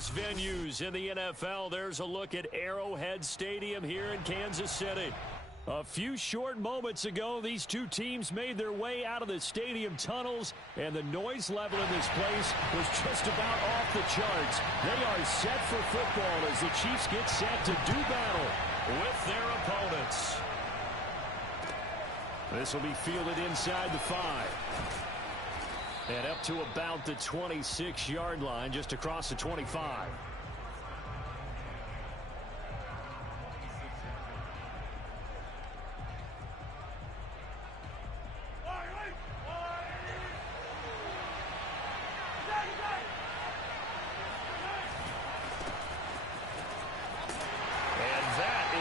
biggest venues in the NFL. There's a look at Arrowhead Stadium here in Kansas City. A few short moments ago, these two teams made their way out of the stadium tunnels, and the noise level in this place was just about off the charts. They are set for football as the Chiefs get set to do battle with their opponents. This will be fielded inside the 5. And up to about the 26-yard line, just across the 25.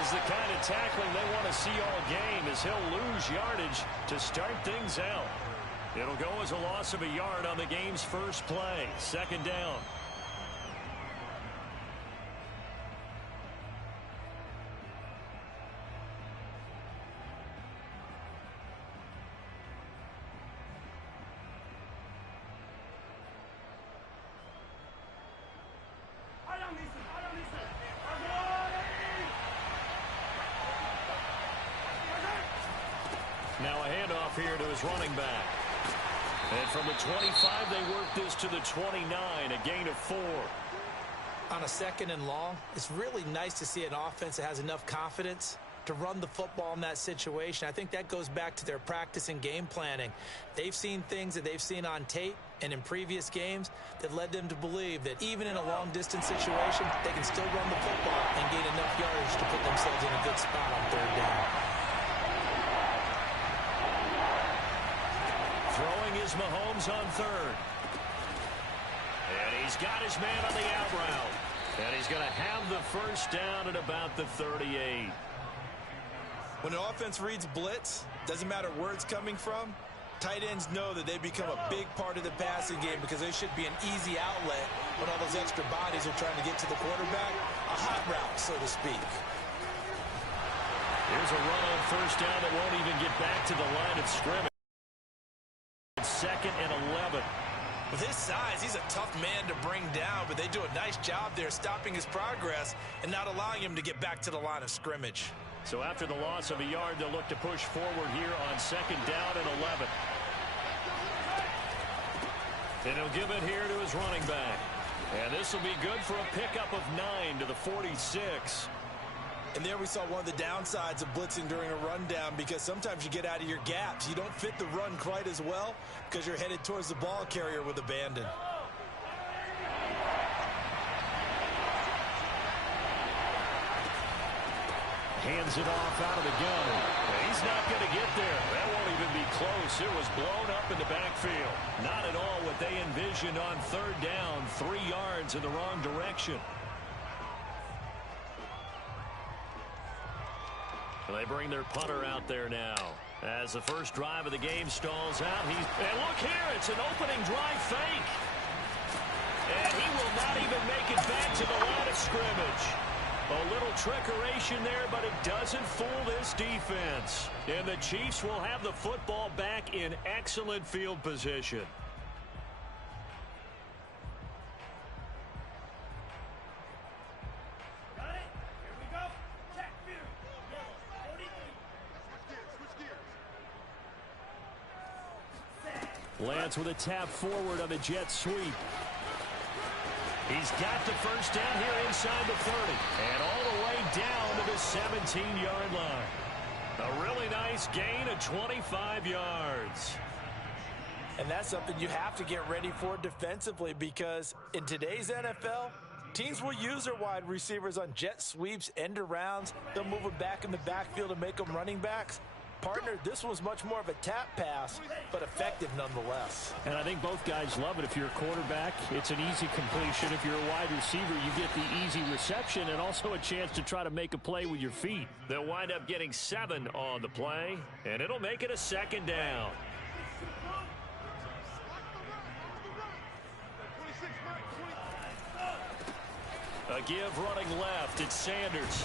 The kind of tackling they want to see all game as he'll lose yardage to start things out. It'll go as a loss of a yard on the game's first play. Second down. Now a handoff here to his running back. And from the 25, they work this to the 29, a gain of 4. On a second and long, it's really nice to see an offense that has enough confidence to run the football in that situation. I think that goes back to their practice and game planning. They've seen things that they've seen on tape and in previous games that led them to believe that even in a long-distance situation, they can still run the football and gain enough yardage to put themselves in a good spot on third down. Throwing is Mahomes on third. And he's got his man on the out route. And he's going to have the first down at about the 38. When an offense reads blitz, doesn't matter where it's coming from, tight ends know that they become a big part of the passing game because they should be an easy outlet when all those extra bodies are trying to get to the quarterback. A hot route, so to speak. Here's a run on first down that won't even get back to the line of scrimmage. Second and 11. With his size, he's a tough man to bring down, but they do a nice job there stopping his progress and not allowing him to get back to the line of scrimmage. So after the loss of a yard, they'll look to push forward here on second down and 11. And he'll give it here to his running back. And this will be good for a pickup of 9 to the 46. And there we saw one of the downsides of blitzing during a rundown because sometimes you get out of your gaps. You don't fit the run quite as well because you're headed towards the ball carrier with abandon. Hands it off out of the gun. He's not going to get there. That won't even be close. It was blown up in the backfield. Not at all what they envisioned on third down. 3 yards in the wrong direction. They bring their punter out there now. As the first drive of the game stalls out, and look here, it's an opening drive fake. And he will not even make it back to the line of scrimmage. A little trickeration there, but it doesn't fool this defense. And the Chiefs will have the football back in excellent field position. Lance with a tap forward on the jet sweep. He's got the first down here inside the 30. And all the way down to the 17-yard line. A really nice gain of 25 yards. And that's something you have to get ready for defensively because in today's NFL, teams will use their wide receivers on jet sweeps, end arounds. They'll move them back in the backfield and make them running backs. Partner, this was much more of a tap pass, but effective nonetheless. And I think both guys love it. If you're a quarterback, it's an easy completion. If you're a wide receiver, you get the easy reception and also a chance to try to make a play with your feet. They'll wind up getting 7 on the play, and it'll make it a second down. A give running left. It's Sanders.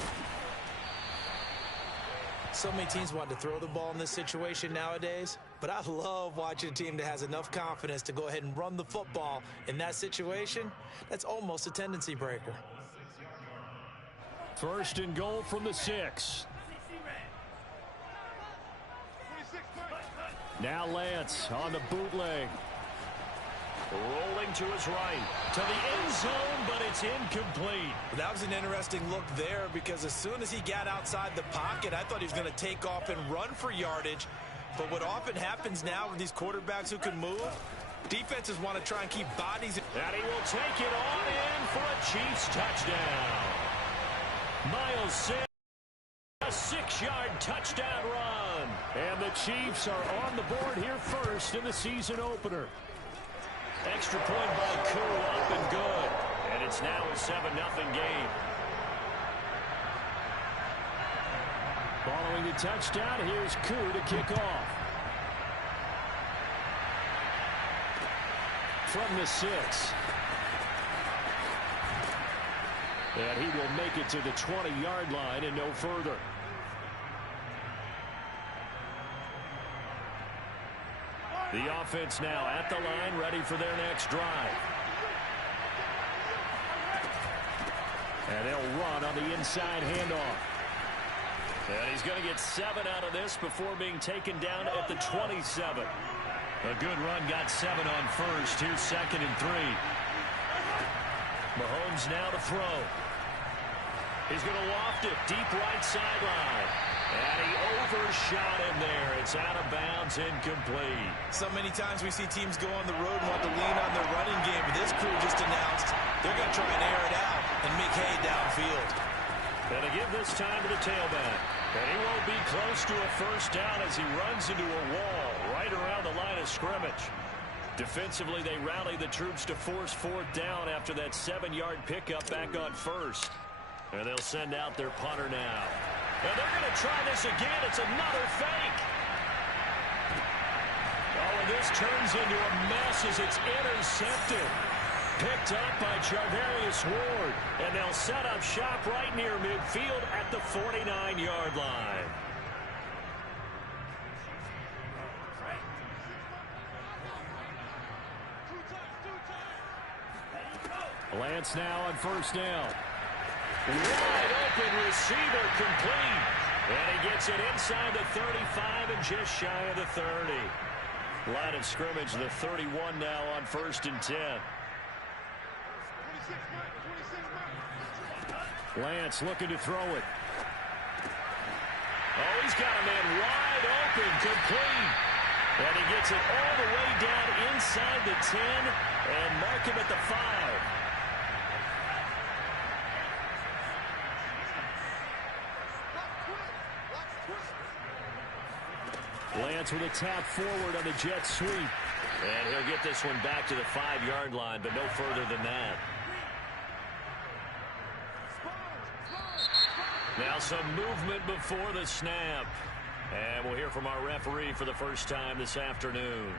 So many teams want to throw the ball in this situation nowadays, but I love watching a team that has enough confidence to go ahead and run the football. In that situation, that's almost a tendency breaker. First and goal from the 6. Now Lance on the bootleg. Rolling to his right. To the end zone, but it's incomplete. That was an interesting look there because as soon as he got outside the pocket, I thought he was going to take off and run for yardage. But what often happens now with these quarterbacks who can move, defenses want to try and keep bodies. And he will take it on in for a Chiefs touchdown. Miles Sanders, a 6-yard touchdown run. And the Chiefs are on the board here first in the season opener. Extra point by Koo, up and good. And it's now a 7-0 game. Following the touchdown, here's Koo to kick off. From the 6. And he will make it to the 20-yard line and no further. The offense now at the line, ready for their next drive. And they'll run on the inside handoff. And he's going to get 7 out of this before being taken down at the 27. A good run, got 7 on first. Here's 2nd and 3. Mahomes now to throw. He's going to loft it deep right sideline. And he overshot him there. It's out of bounds, incomplete. So many times we see teams go on the road and want to lean on their running game, but this crew just announced they're going to try and air it out and make hay downfield. And to give this time to the tailback. And he won't be close to a first down as he runs into a wall right around the line of scrimmage. Defensively, they rally the troops to force 4th down after that 7-yard pickup back on first. And they'll send out their punter now. And they're going to try this again. It's another fake. Oh, and this turns into a mess as it's intercepted. Picked up by Charvarius Ward. And they'll set up shop right near midfield at the 49-yard line. Lance now on first down. Wide open receiver complete. And he gets it inside the 35 and just shy of the 30. Line of scrimmage, the 31 now on 1st and 10. Lance looking to throw it. Oh, he's got a man wide open, complete. And he gets it all the way down inside the 10 and mark him at the 5. Lance with a tap forward on the jet sweep. And he'll get this one back to the 5-yard line, but no further than that. Now some movement before the snap. And we'll hear from our referee for the first time this afternoon.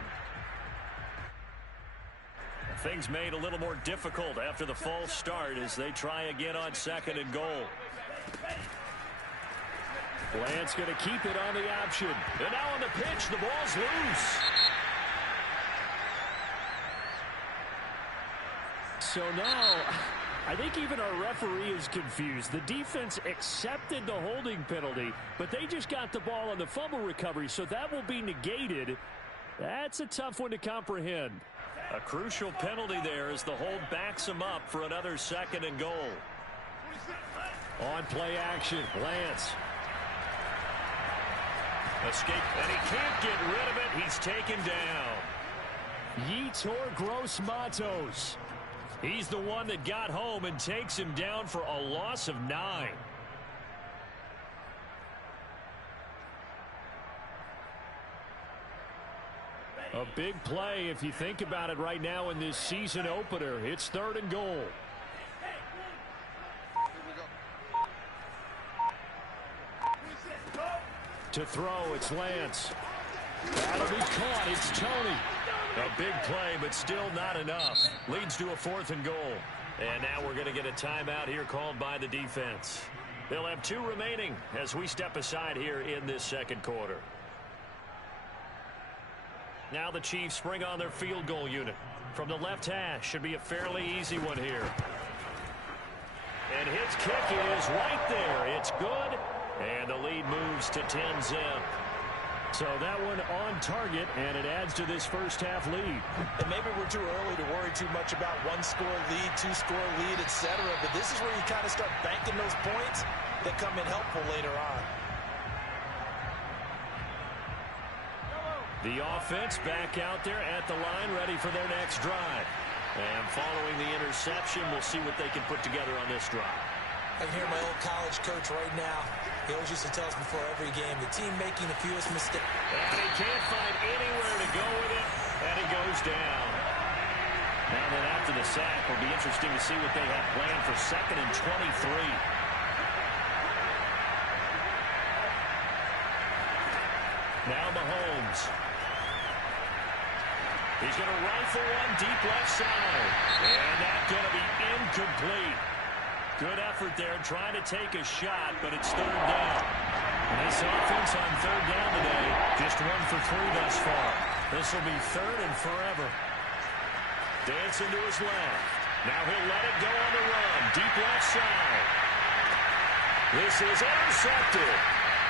Things made a little more difficult after the false start as they try again on 2nd and goal. Lance going to keep it on the option. And now on the pitch, the ball's loose. So now, I think even our referee is confused. The defense accepted the holding penalty, but they just got the ball on the fumble recovery, so that will be negated. That's a tough one to comprehend. A crucial penalty there as the hold backs him up for another 2nd and goal. On play action, Lance. Escape, and he can't get rid of it. He's taken down. Yetur Gross-Matos. He's the one that got home and takes him down for a loss of 9. A big play if you think about it right now in this season opener. It's 3rd and goal. To throw, it's Lance. That'll be caught. It's Tony. A big play, but still not enough. Leads to a 4th and goal. And now we're going to get a timeout here called by the defense. They'll have 2 remaining as we step aside here in this 2nd quarter. Now the Chiefs bring on their field goal unit. From the left hash, should be a fairly easy one here. And his kick is right there. It's good. And the lead moves to 10-zip. So that one on target, and it adds to this first half lead. And maybe we're too early to worry too much about one-score lead, two-score lead, etc. But this is where you kind of start banking those points that come in helpful later on. The offense back out there at the line, ready for their next drive. And following the interception, we'll see what they can put together on this drive. I can hear my old college coach right now. He always used to tell us before every game, the team making the fewest mistakes. And he can't find anywhere to go with it, and he goes down. Now then, after the sack, will be interesting to see what they have planned for 2nd and 23. Now Mahomes. He's going to rifle one deep left side. And that's going to be incomplete. Good effort there, trying to take a shot, but it's 3rd down. And this offense on 3rd down today, just 1 for 3 thus far. This will be 3rd and forever. Dancing to his left. Now he'll let it go on the run. Deep left side. This is intercepted.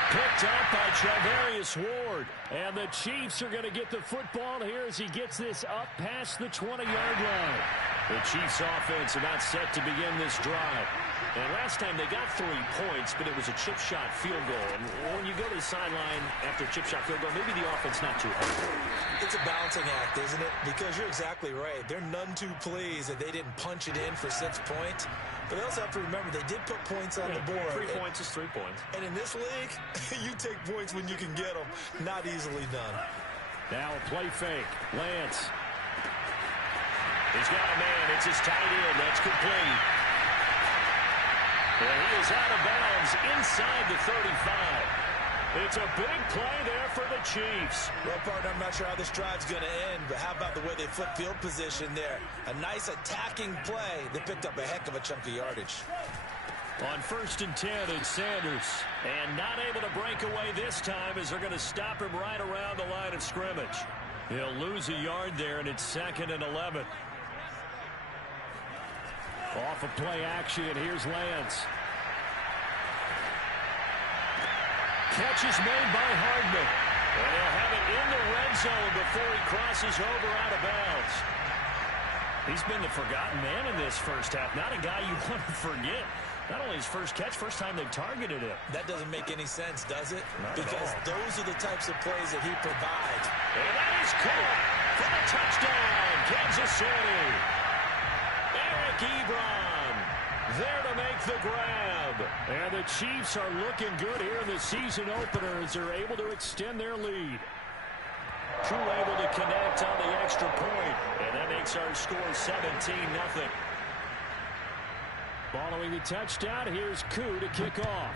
Picked up by Charvarius Ward. And the Chiefs are going to get the football here as he gets this up past the 20-yard line. The Chiefs offense about set to begin this drive. And last time they got 3 points, but it was a chip shot field goal. And when you go to the sideline after a chip shot field goal, maybe the offense not too hard. It's a balancing act, isn't it? Because you're exactly right. They're none too pleased that they didn't punch it in for 6 points. But they also have to remember they did put points on the board. 3 points is 3 points. And in this league, you take points when you can get them. Not easily done. Now a play fake. Lance. He's got a man. It's his tight end. That's complete. And he is out of bounds inside the 35. It's a big play there for the Chiefs. Well, partner, I'm not sure how this drive's going to end, but how about the way they flip field position there? A nice attacking play. They picked up a heck of a chunk of yardage. On 1st and 10, it's Sanders. And not able to break away this time as they're going to stop him right around the line of scrimmage. He'll lose a yard there, and it's 2nd and 11. Off of play action, here's Lance. Catch is made by Hardman. And he'll have it in the red zone before he crosses over out of bounds. He's been the forgotten man in this first half. Not a guy you want to forget. Not only his first catch, first time they've targeted him. That doesn't make any sense, does it? Not because those are the types of plays that he provides. And that is caught for the touchdown, Kansas City. Eric Ebron there to make the grab. And the Chiefs are looking good here in the season opener as they're able to extend their lead. True able to connect on the extra point. And that makes our score 17-0. Following the touchdown, here's Koo to kick off.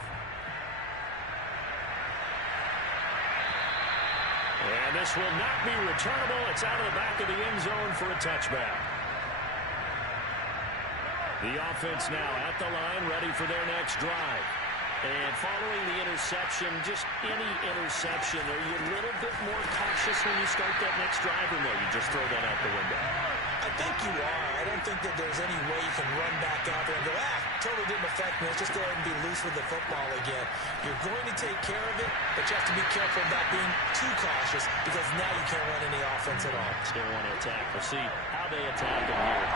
And this will not be returnable. It's out of the back of the end zone for a touchback. The offense now at the line, ready for their next drive. And following the interception, just any interception, are you a little bit more cautious when you start that next drive, or no, you just throw that out the window? I think you are. I don't think that there's any way you can run back out there and go, totally didn't affect me. Let's just go ahead and be loose with the football again. You're going to take care of it, but you have to be careful about being too cautious because now you can't run any offense at all. Still want to attack. We'll see how they attack him here.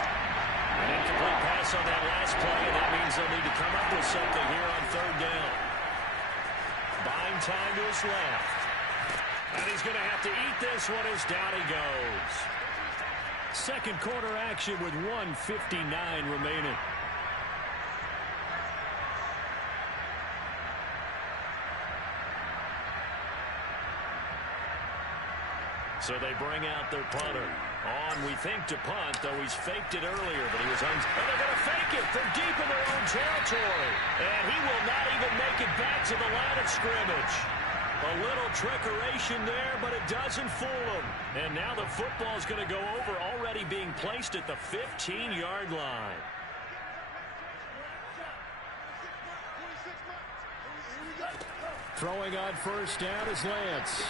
An incomplete pass on that last play, and that means they'll need to come up with something here on 3rd down. Buying time to his left. And he's going to have to eat this one as down he goes. Second quarter action with 1:59 remaining. So they bring out their punter. On, we think, to punt, though he's faked it earlier, but he was and they're going to fake it from deep in their own territory. And he will not even make it back to the line of scrimmage. A little trickeration there, but it doesn't fool him. And now the football's going to go over, already being placed at the 15-yard line. Throwing on 1st down is Lance.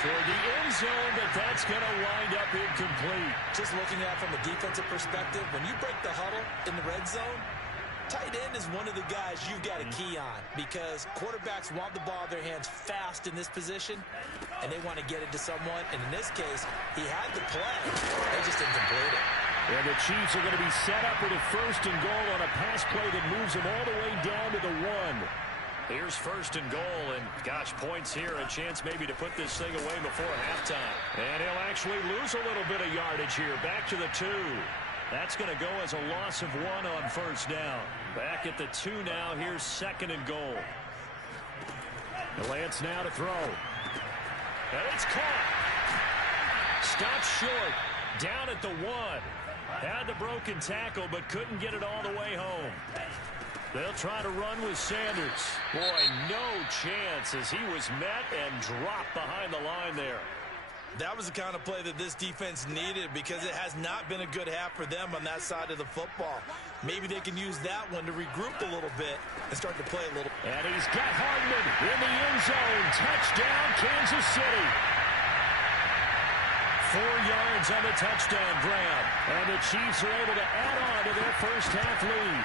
toward the end zone, but that's going to wind up incomplete. Just looking at it from a defensive perspective, when you break the huddle in the red zone, tight end is one of the guys you've got to key on because quarterbacks want the ball in their hands fast in this position, and they want to get it to someone. And in this case, he had the play. They just didn't complete it. And the Chiefs are going to be set up with a 1st and goal on a pass play that moves them all the way down to the 1. Here's 1st and goal, and gosh, points here, a chance maybe to put this thing away before halftime. And he'll actually lose a little bit of yardage here, back to the 2. That's going to go as a loss of 1 on 1st down. Back at the 2 now, here's 2nd and goal. Lance now to throw. And it's caught. Stopped short, down at the 1. Had the broken tackle, but couldn't get it all the way home. They'll try to run with Sanders. Boy, no chance as he was met and dropped behind the line there. That was the kind of play that this defense needed because it has not been a good half for them on that side of the football. Maybe they can use that one to regroup a little bit and start to play a little. And he's got Hardman in the end zone. Touchdown, Kansas City. 4 yards on the touchdown grab. And the Chiefs are able to add on to their first half lead.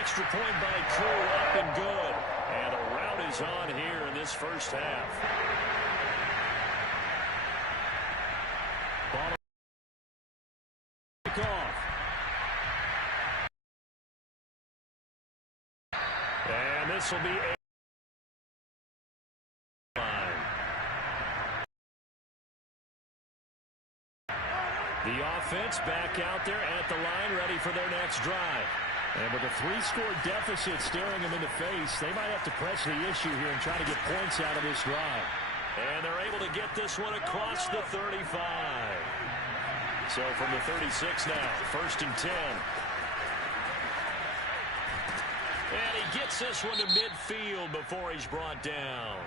Extra point by Koo, up and good. And a rout is on here in this first half. Ball off. And this will be a line. The offense back out there at the line, ready for their next drive. And with a 3-score deficit staring them in the face, they might have to press the issue here and try to get points out of this drive. And they're able to get this one across the 35. So from the 36 now, 1st and 10. And he gets this one to midfield before he's brought down.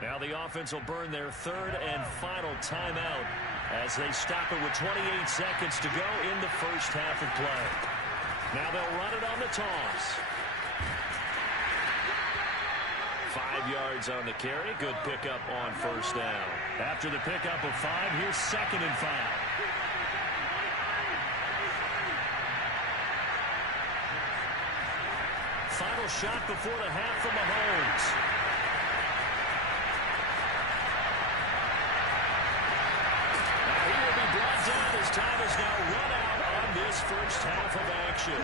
Now the offense will burn their 3rd and final timeout as they stop it with 28 seconds to go in the first half of play. Now they'll run it on the toss. 5 yards on the carry. Good pickup on 1st down. After the pickup of 5, here's 2nd and 5. Final shot before the half from Mahomes. Now he will be brought down as time is now run out on this first half of action.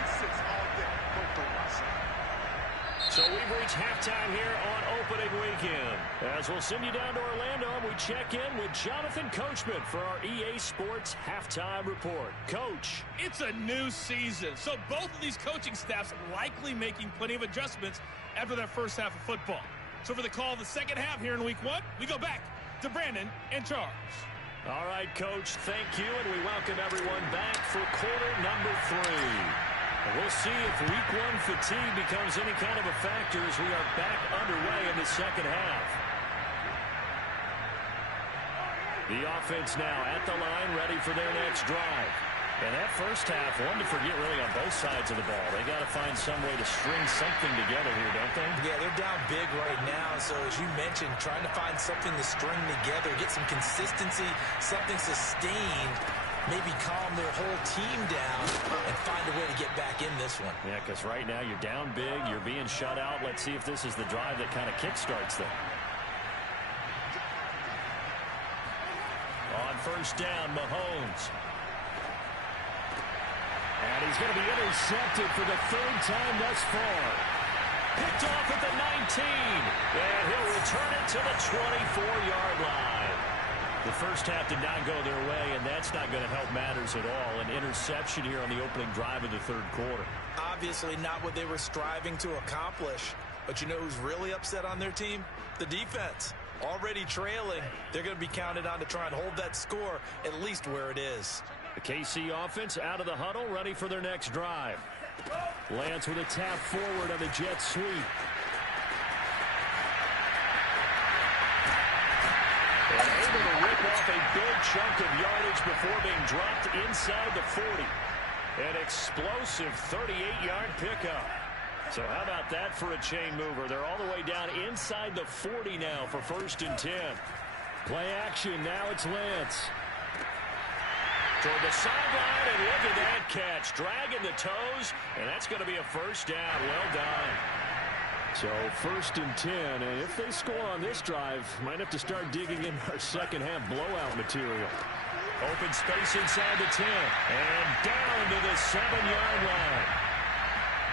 So we've reached halftime here on opening weekend. As we'll send you down to Orlando, and we check in with Jonathan Coachman for our EA Sports Halftime Report. Coach. It's a new season, so both of these coaching staffs are likely making plenty of adjustments after their first half of football. So for the call of the second half here in Week 1, we go back to Brandon and Charles. All right, Coach, thank you, and we welcome everyone back for quarter number 3. We'll see if Week 1 fatigue becomes any kind of a factor as we are back underway in the second half. The offense now at the line, ready for their next drive. And that first half, one to forget really on both sides of the ball. They got to find some way to string something together here, don't they? Yeah, they're down big right now. So as you mentioned, trying to find something to string together, get some consistency, something sustained, maybe calm their whole team down and find a way to get back in this one. Yeah, because right now you're down big, you're being shut out. Let's see if this is the drive that kind of kickstarts them. On 1st down, Mahomes. And he's going to be intercepted for the 3rd time thus far. Picked off at the 19. And he'll return it to the 24-yard line. The first half did not go their way, and that's not going to help matters at all. An interception here on the opening drive of the 3rd quarter. Obviously not what they were striving to accomplish. But you know who's really upset on their team? The defense. Already trailing, they're going to be counted on to try and hold that score at least where it is. The KC offense out of the huddle, ready for their next drive. Lance with a tap forward on the jet sweep. And able to rip off a big chunk of yardage before being dropped inside the 40. An explosive 38-yard pickup. So how about that for a chain mover? They're all the way down inside the 40 now for 1st and 10. Play action. Now it's Lance. Toward the sideline, and look at that catch. Dragging the toes, and that's going to be a 1st down. Well done. So 1st and 10, and if they score on this drive, might have to start digging in our second-half blowout material. Open space inside the 10, and down to the 7-yard line.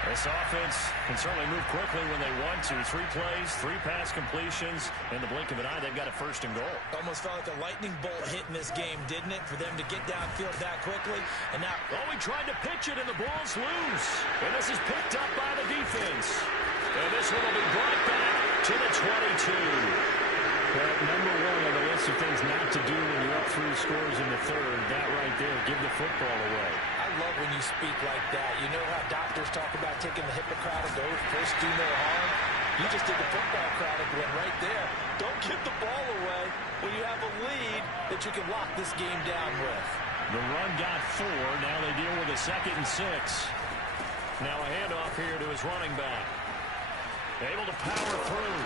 This offense can certainly move quickly when they want to. 3 plays, 3 pass completions. In the blink of an eye, they've got a 1st and goal. Almost felt like a lightning bolt hit in this game, didn't it? For them to get downfield that quickly. And now, he tried to pitch it, and the ball's loose. And this is picked up by the defense. And this one will be brought back to the 22. Well, number 1 on the list of things not to do when you're up 3 scores in the 3rd. That right there, give the football away. I love when you speak like that. You know how doctors talk about taking the Hippocratic oath, first do no harm? You just did the football-cratic one right there. Don't give the ball away when you have a lead that you can lock this game down with. The run got 4. Now they deal with a 2nd and 6. Now a handoff here to his running back. Able to power through.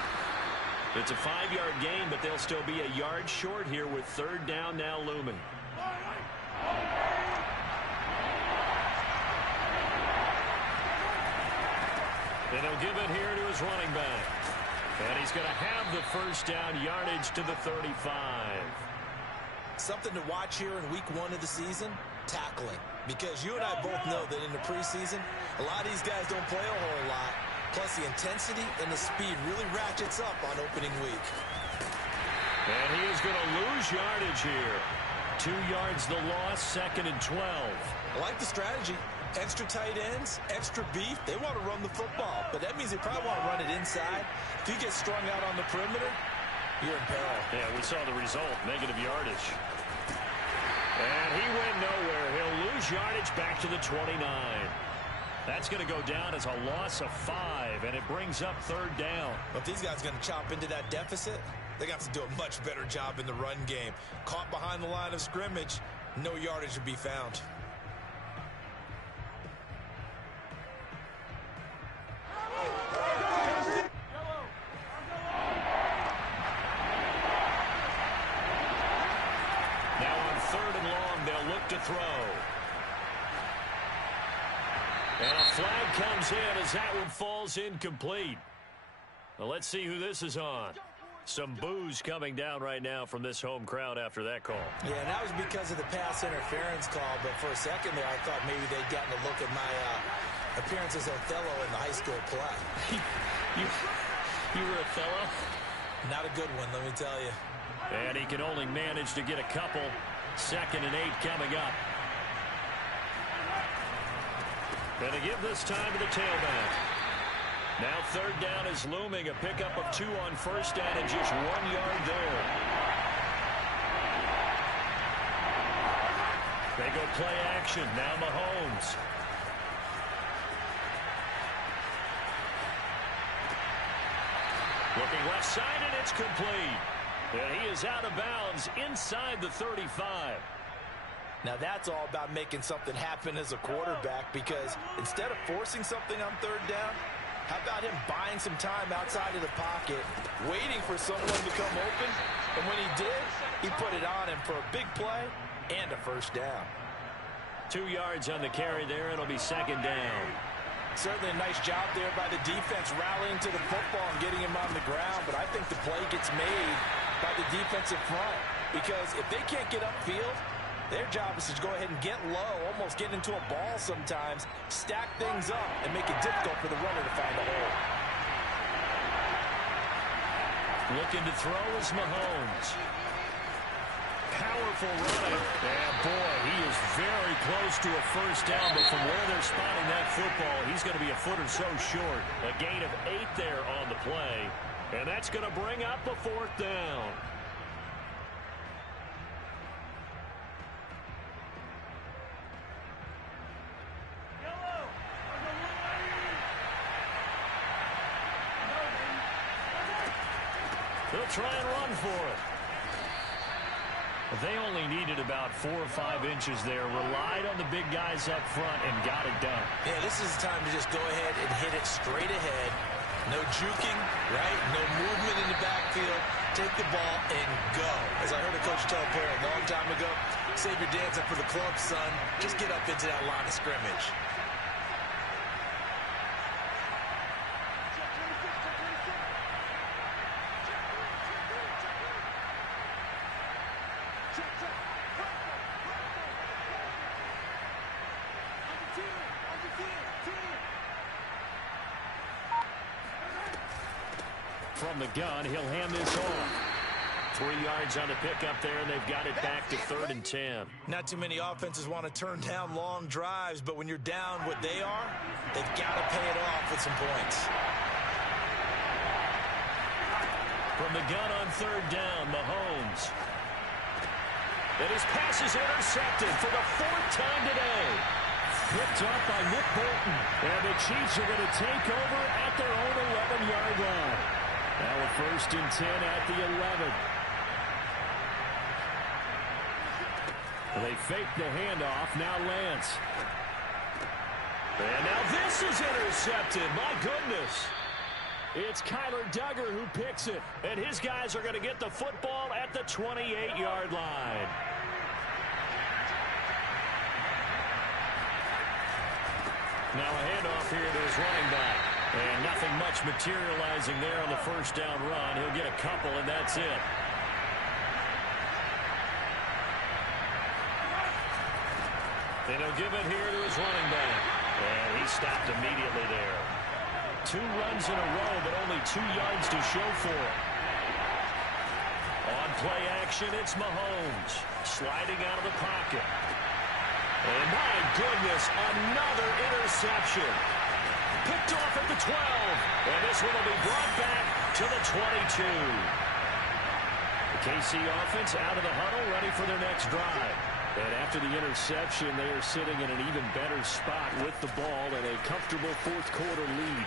It's a 5-yard gain, but they'll still be a yard short here with 3rd down now looming. And he'll give it here to his running back. And he's going to have the 1st down yardage to the 35. Something to watch here in week 1 of the season, tackling. Because you and I both know that in the preseason, a lot of these guys don't play a whole lot. Plus, the intensity and the speed really ratchets up on opening week. And he is going to lose yardage here. 2 yards the loss, 2nd and 12. I like the strategy. Extra tight ends, extra beef. They want to run the football, but that means they probably want to run it inside. If you get strung out on the perimeter, you're in peril. Yeah, we saw the result, negative yardage. And he went nowhere. He'll lose yardage back to the 29. That's going to go down as a loss of 5, and it brings up 3rd down. But these guys are going to chop into that deficit. They got to do a much better job in the run game. Caught behind the line of scrimmage, no yardage to be found. Now on 3rd and long, they'll look to throw. And a flag comes in as that one falls incomplete. Well, let's see who this is on. Some boos coming down right now from this home crowd after that call. Yeah, and that was because of the pass interference call. But for a second there, I thought maybe they'd gotten a look at my appearance as Othello in the high school play. you were Othello? Not a good one, let me tell you. And he can only manage to get a couple. 2nd and 8 coming up. Gonna give this time to the tailback. Now 3rd down is looming. A pickup of 2 on 1st down and just 1 yard there. They go play action. Now Mahomes. Looking left side, and it's complete. And he is out of bounds inside the 35. Now that's all about making something happen as a quarterback, because instead of forcing something on 3rd down, how about him buying some time outside of the pocket, waiting for someone to come open, and when he did, he put it on him for a big play and a 1st down. 2 yards on the carry there, and it'll be 2nd down. Certainly a nice job there by the defense rallying to the football and getting him on the ground, but I think the play gets made by the defensive front, because if they can't get upfield, their job is to go ahead and get low, almost get into a ball sometimes, stack things up, and make it difficult for the runner to find a hole. Looking to throw is Mahomes. Powerful running. And boy, he is very close to a 1st down, but from where they're spotting that football, he's going to be a foot or so short. A gain of 8 there on the play, and that's going to bring up a 4th down. They'll try and run for it. They only needed about 4 or 5 inches there, relied on the big guys up front, and got it done. Yeah, this is the time to just go ahead and hit it straight ahead. No juking, right? No movement in the backfield. Take the ball and go. As I heard a coach tell a player a long time ago, save your dancing for the club, son. Just get up into that line of scrimmage. From the gun, he'll hand this off. 3 yards on the pickup there, and they've got it back to 3rd and 10. Not too many offenses want to turn down long drives, but when you're down what they are, they've got to pay it off with some points. From the gun on 3rd down, Mahomes. And his pass is intercepted for the 4th time today. Picked up by Nick Bolton. And the Chiefs are going to take over at their own 11-yard line. Now a 1st and 10 at the 11. They fake the handoff. Now Lance. And now this is intercepted. My goodness. It's Kyler Duggar who picks it. And his guys are going to get the football at the 28-yard line. Now a handoff here to his running back. And nothing much materializing there on the 1st down run. He'll get a couple, and that's it. And he'll give it here to his running back. And he stopped immediately there. 2 runs in a row, but only 2 yards to show for it. On play action, it's Mahomes. Sliding out of the pocket. And my goodness, another interception. Picked off at the 12. And this one will be brought back to the 22. The KC offense out of the huddle, ready for their next drive. And after the interception, they are sitting in an even better spot with the ball and a comfortable 4th quarter lead.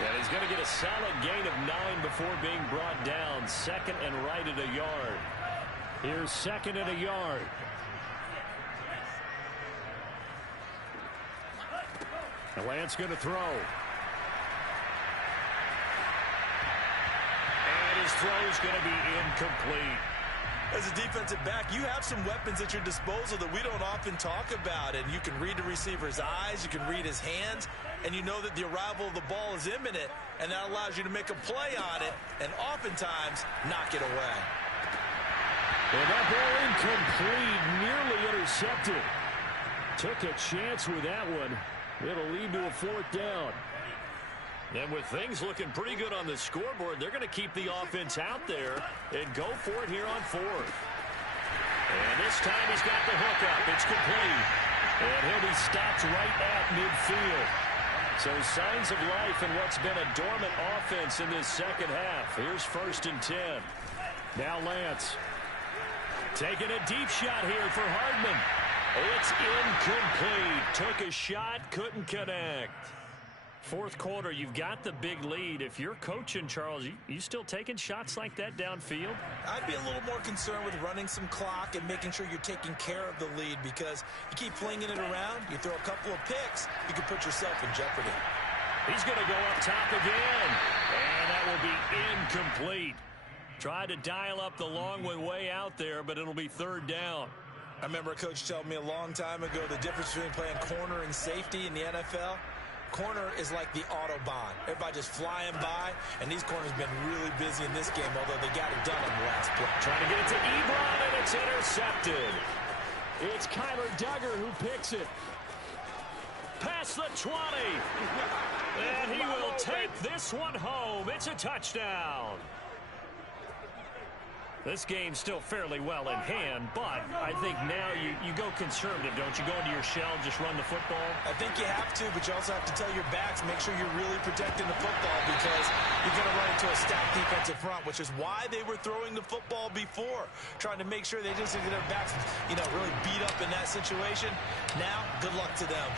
And he's going to get a solid gain of 9 before being brought down. 2nd and right at a yard. Here's 2nd and a yard. Lance going to throw. And his throw is going to be incomplete. As a defensive back, you have some weapons at your disposal that we don't often talk about. And you can read the receiver's eyes, you can read his hands, and you know that the arrival of the ball is imminent, and that allows you to make a play on it and oftentimes knock it away. And that ball incomplete, nearly intercepted. Took a chance with that one. It'll lead to a 4th down. And with things looking pretty good on the scoreboard, they're going to keep the offense out there and go for it here on 4th. And this time he's got the hookup. It's complete. And he'll be stopped right at midfield. So signs of life in what's been a dormant offense in this 2nd half. Here's 1st and 10. Now Lance. Taking a deep shot here for Hardman. It's incomplete. Took a shot, couldn't connect. 4th quarter, you've got the big lead. If you're coaching, Charles, you still taking shots like that downfield? I'd be a little more concerned with running some clock and making sure you're taking care of the lead, because you keep flinging it around, you throw a couple of picks, you can put yourself in jeopardy. He's going to go up top again. And that will be incomplete. Tried to dial up the long way out there, but it'll be 3rd down. I remember a coach telling me a long time ago the difference between playing corner and safety in the NFL. Corner is like the Autobahn. Everybody just flying by, and these corners have been really busy in this game, although they got it done on the last play. Trying to get it to Ebron, and it's intercepted. It's Kyler Duggar who picks it. Past the 20. And he will take this one home. It's a touchdown. This game's still fairly well in hand, but I think now you go conservative, don't you? Go into your shell and just run the football? I think you have to, but you also have to tell your backs, make sure you're really protecting the football, because you're going to run into a stacked defensive front, which is why they were throwing the football before, trying to make sure they didn't get their backs, really beat up in that situation. Now, good luck to them.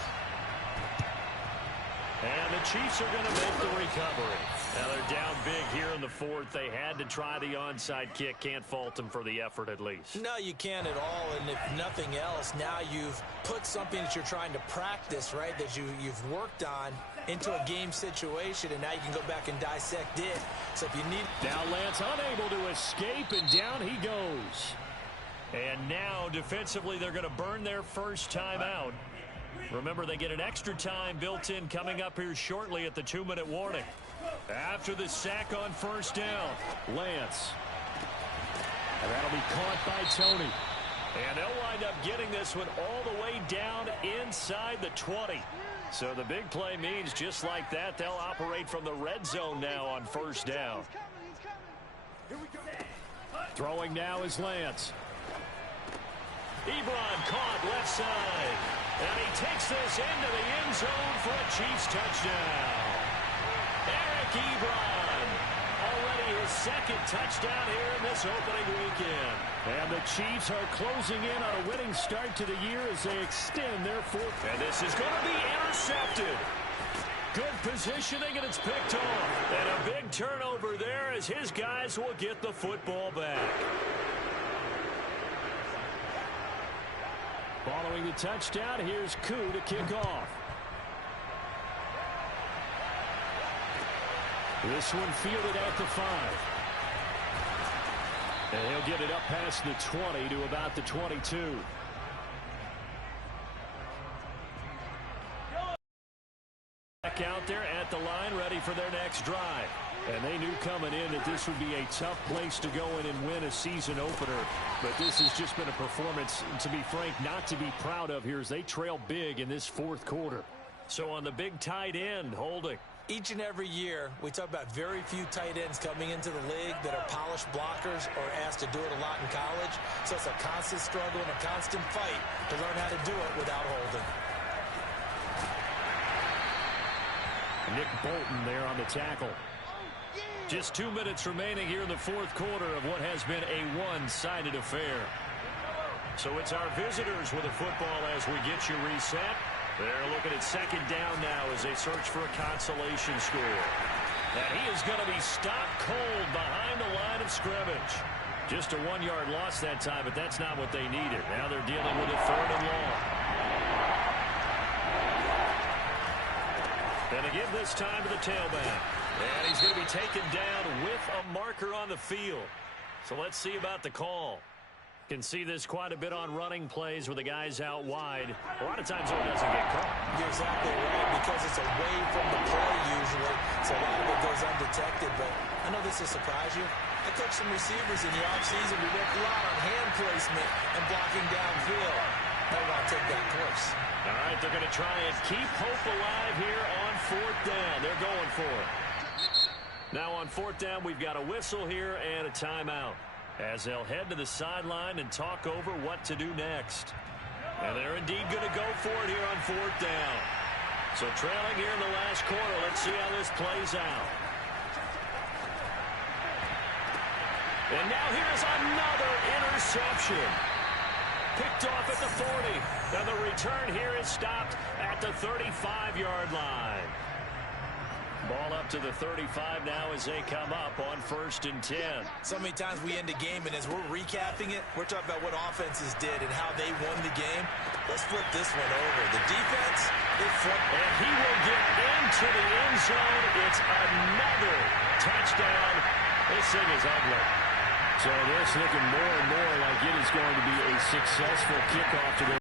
And the Chiefs are going to make the recovery. Now they're down big here in the fourth. They had to try the onside kick. Can't fault them for the effort at least. No, you can't at all. And if nothing else, now you've put something that you're trying to practice, right, that you've worked on into a game situation, and now you can go back and dissect it. So if you need... Now Lance unable to escape, and down he goes. And now defensively they're going to burn their first time out. Remember, they get an extra time built in coming up here shortly at the 2-minute warning. After the sack on first down, Lance. And that'll be caught by Tony. And they'll wind up getting this one all the way down inside the 20. So the big play means just like that, they'll operate from the red zone now on first down. Throwing now is Lance. Ebron caught left side. And he takes this into the end zone for a Chiefs touchdown. Eric Ebron, already his second touchdown here in this opening weekend. And the Chiefs are closing in on a winning start to the year as they extend their fourth. And this is going to be intercepted. Good positioning, and it's picked off. And a big turnover there as his guys will get the football back. Following the touchdown, here's Koo to kick off. This one fielded at the 5. And he'll get it up past the 20 to about the 22. Back out there at the line, ready for their next drive. And they knew coming in that this would be a tough place to go in and win a season opener. But this has just been a performance, to be frank, not to be proud of here as they trail big in this fourth quarter. So on the big tight end, holding. Each and every year, we talk about very few tight ends coming into the league that are polished blockers or asked to do it a lot in college. So it's a constant struggle and a constant fight to learn how to do it without holding. Nick Bolton there on the tackle. Just 2 minutes remaining here in the fourth quarter of what has been a one-sided affair. So it's our visitors with the football as we get you reset. They're looking at second down now as they search for a consolation score. And he is going to be stopped cold behind the line of scrimmage. Just a 1-yard loss that time, but that's not what they needed. Now they're dealing with a 3rd and long. And again this time to the tailback. And he's going to be taken down with a marker on the field. So let's see about the call. Can see this quite a bit on running plays where the guy's out wide. A lot of times it doesn't get caught. You're exactly right, because it's away from the play usually. So a lot of it goes undetected. But I know this will surprise you. I coached some receivers in the offseason. We worked a lot on hand placement and blocking downfield. They want to take that course. All right, they're going to try and keep hope alive here on 4th down. They're going for it. Now on 4th down, we've got a whistle here and a timeout as they'll head to the sideline and talk over what to do next. And they're indeed going to go for it here on 4th down. So trailing here in the last quarter, let's see how this plays out. And now here's another interception. Picked off at the 40. Now the return here is stopped at the 35-yard line. Ball up to the 35 now as they come up on 1st and 10. So many times we end a game, and as we're recapping it, we're talking about what offenses did and how they won the game. Let's flip this one over. The defense, they flipped. And he will get into the end zone. It's another touchdown. This thing is ugly. So this looking more and more like it is going to be a successful kickoff to the